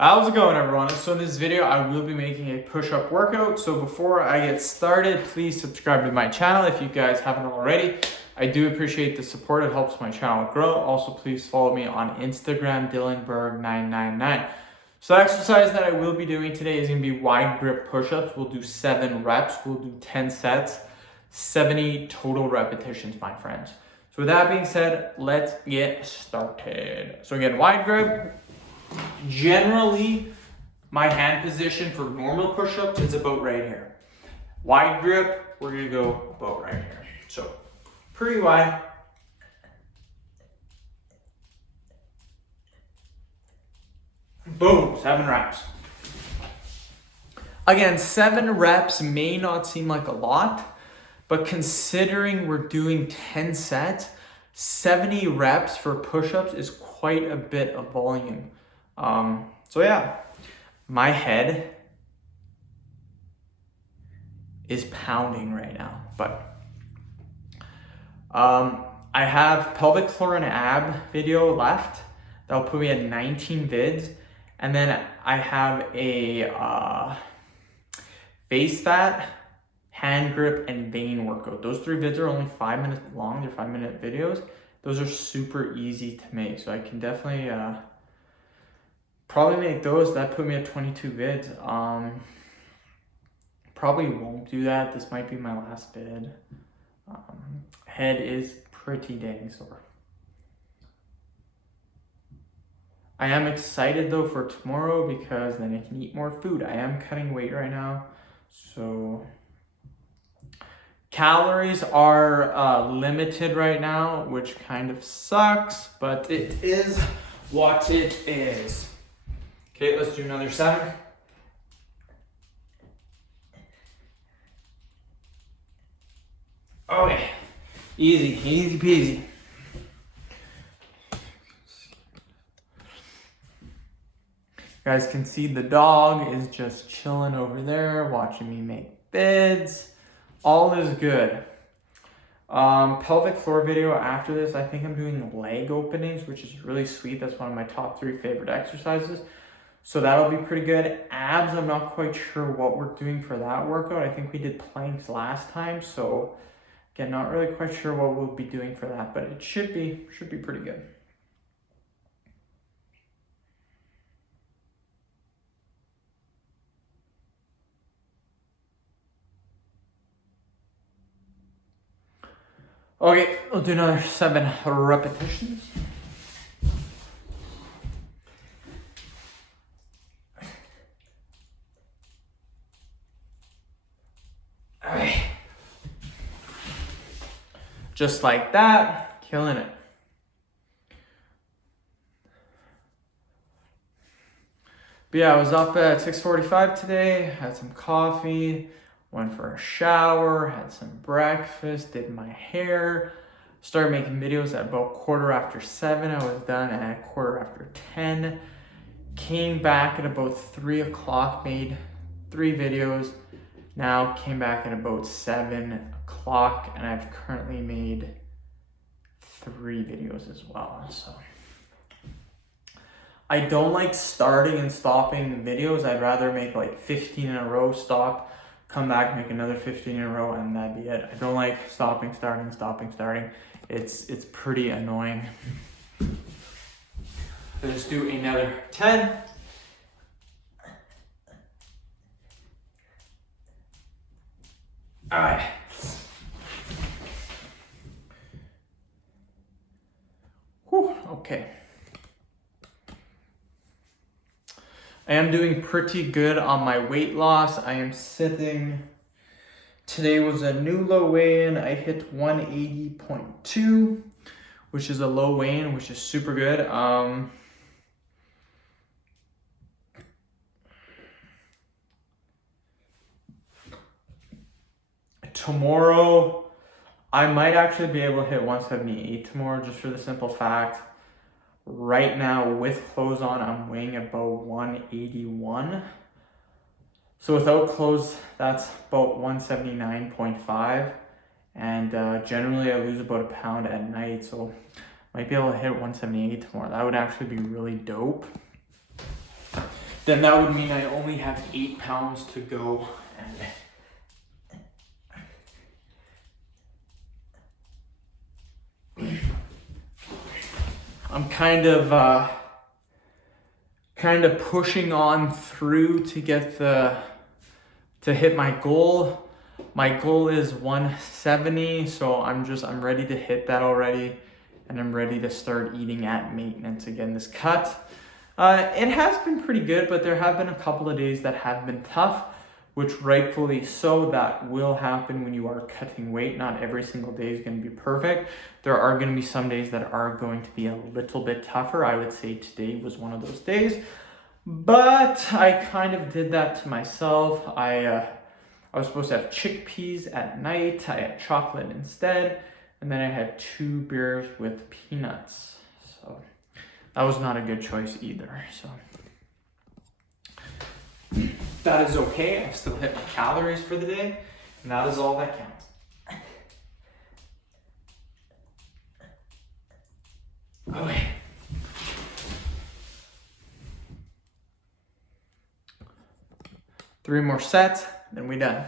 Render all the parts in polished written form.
How's it going, everyone? So in this video, I will be making a push-up workout. So before I get started, please subscribe to my channel if you guys haven't already. I do appreciate the support. It helps my channel grow. Also, please follow me on Instagram, DylanBerg999. So the exercise that I will be doing today is going to be wide grip push-ups. We'll do 7 reps. We'll do 10 sets, 70 total repetitions, my friends. So with that being said, let's get started. So again, wide grip. Generally, my hand position for normal push-ups is about right here. Wide grip, we're gonna go about right here. So, pretty wide. Boom, 7 reps. Again, 7 reps may not seem like a lot, but considering we're doing 10 sets, 70 reps for push-ups is quite a bit of volume. So yeah, my head is pounding right now, but I have pelvic floor and ab video left. That'll put me at 19 vids. And then I have a face fat, hand grip, and vein workout. Those 3 vids are only 5 minutes long. They're 5-minute videos. Those are super easy to make. So I can definitely probably make those. That put me at 22 vids. Probably won't do that. This might be my last vid. Head is pretty dang sore. I am excited though for tomorrow because then I can eat more food. I am cutting weight right now, so calories are limited right now, which kind of sucks, but it is what it is. Okay, let's do another 7. Okay, easy peasy. You guys can see the dog is just chilling over there, watching me make vids. All is good. Pelvic floor video after this, I think I'm doing leg openings, which is really sweet. That's one of my top 3 favorite exercises. So that'll be pretty good. Abs, I'm not quite sure what we're doing for that workout. I think we did planks last time. So again, not really quite sure what we'll be doing for that, but it should be pretty good. Okay, we'll do another 7 repetitions. All right. Just like that, killing it. But yeah, I was up at 6:45 today, had some coffee, went for a shower, had some breakfast, did my hair, started making videos at about 7:15. I was done at 10:15. Came back at about 3 o'clock, made 3 videos. Now came back at about 7 o'clock, and I've currently made 3 videos as well. So I don't like starting and stopping videos. I'd rather make like 15 in a row, stop, come back, make another 15 in a row, and that'd be it. I don't like stopping, starting. It's pretty annoying. Let's do another 10. All right. Whew, okay. I am doing pretty good on my weight loss. I am sitting, today was a new low weigh-in. I hit 180.2, which is a low weigh-in, which is super good. Tomorrow, I might actually be able to hit 178 tomorrow, just for the simple fact, right now with clothes on, I'm weighing about 181. So without clothes, that's about 179.5. And generally I lose about a pound at night, so might be able to hit 178 tomorrow. That would actually be really dope. then that would mean I only have 8 pounds to go. I'm kind of pushing on through to get to hit my goal. My goal is 170, so I'm ready to hit that already, and I'm ready to start eating at maintenance again. This cut, it has been pretty good, but there have been a couple of days that have been tough, which rightfully so. That will happen when you are cutting weight. Not every single day is going to be perfect. There are going to be some days that are going to be a little bit tougher. I would say today was one of those days, but I kind of did that to myself. I was supposed to have chickpeas at night. I had chocolate instead, and then I had 2 beers with peanuts. So that was not a good choice either. So that is okay. I still hit my calories for the day, and that is all that counts. Okay. Three more sets, then we're done.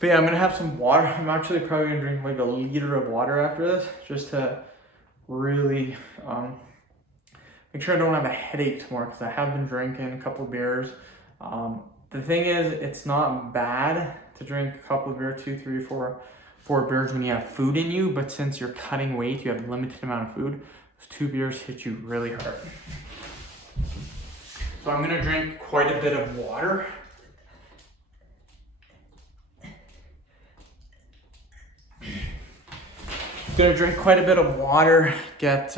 But yeah, I'm gonna have some water. I'm actually probably gonna drink like a liter of water after this, just to really make sure I don't have a headache tomorrow, because I have been drinking a couple of beers. The thing is, it's not bad to drink a couple of beers, 2, 3, 4 beers when you have food in you, but since you're cutting weight, you have a limited amount of food, those 2 beers hit you really hard. So I'm gonna drink quite a bit of water. Gonna drink quite a bit of water, make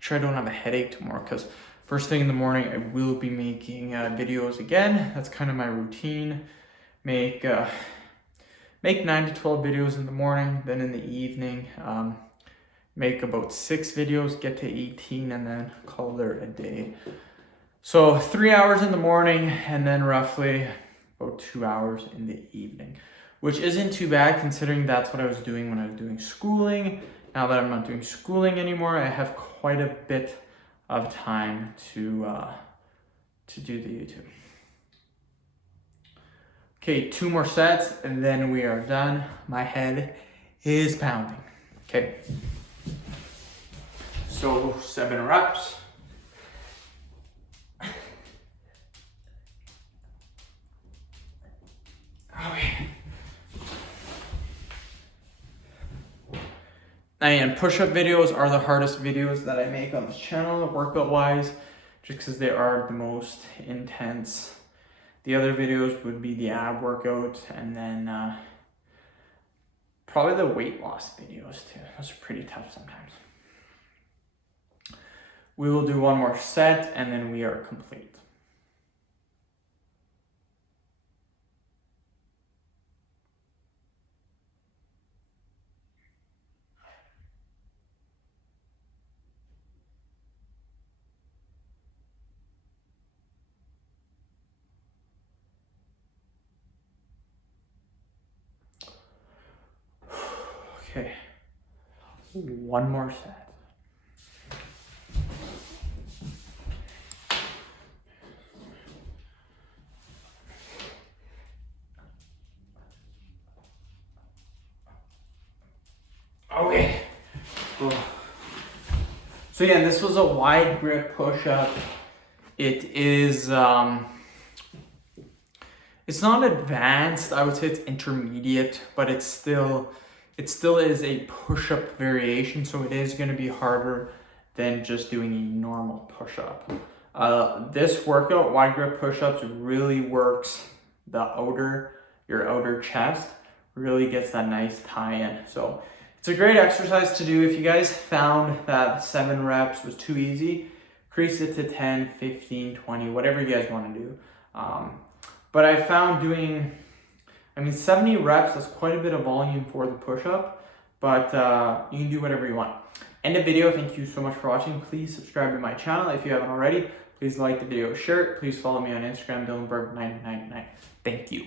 sure I don't have a headache tomorrow, because first thing in the morning I will be making videos again. That's kind of my routine. Make 9 to 12 videos in the morning, then in the evening make about 6 videos, get to 18, and then call it a day. So 3 hours in the morning, and then roughly about 2 hours in the evening, which isn't too bad considering that's what I was doing when I was doing schooling. Now that I'm not doing schooling anymore, I have quite a bit of time to do the YouTube. Okay, 2 more sets and then we are done. My head is pounding. Okay, so 7 reps. Okay. And push-up videos are the hardest videos that I make on this channel, workout-wise, just because they are the most intense. The other videos would be the ab workouts, and then probably the weight loss videos too. Those are pretty tough sometimes. We will do 1 more set, and then we are complete. Okay, 1 more set. Okay. So yeah, this was a wide grip push-up. It is, it's not advanced, I would say it's intermediate, but it still is a push-up variation, so it is going to be harder than just doing a normal push-up. This workout, wide grip push-ups, really works your outer chest, really gets that nice tie-in. So it's a great exercise to do. If you guys found that 7 reps was too easy, increase it to 10, 15, 20, whatever you guys want to do. But I found 70 reps, that's quite a bit of volume for the push-up, but you can do whatever you want. end the video. Thank you so much for watching. Please subscribe to my channel if you haven't already. Please like the video, share it. Please follow me on Instagram, Dylanberg999. Thank you.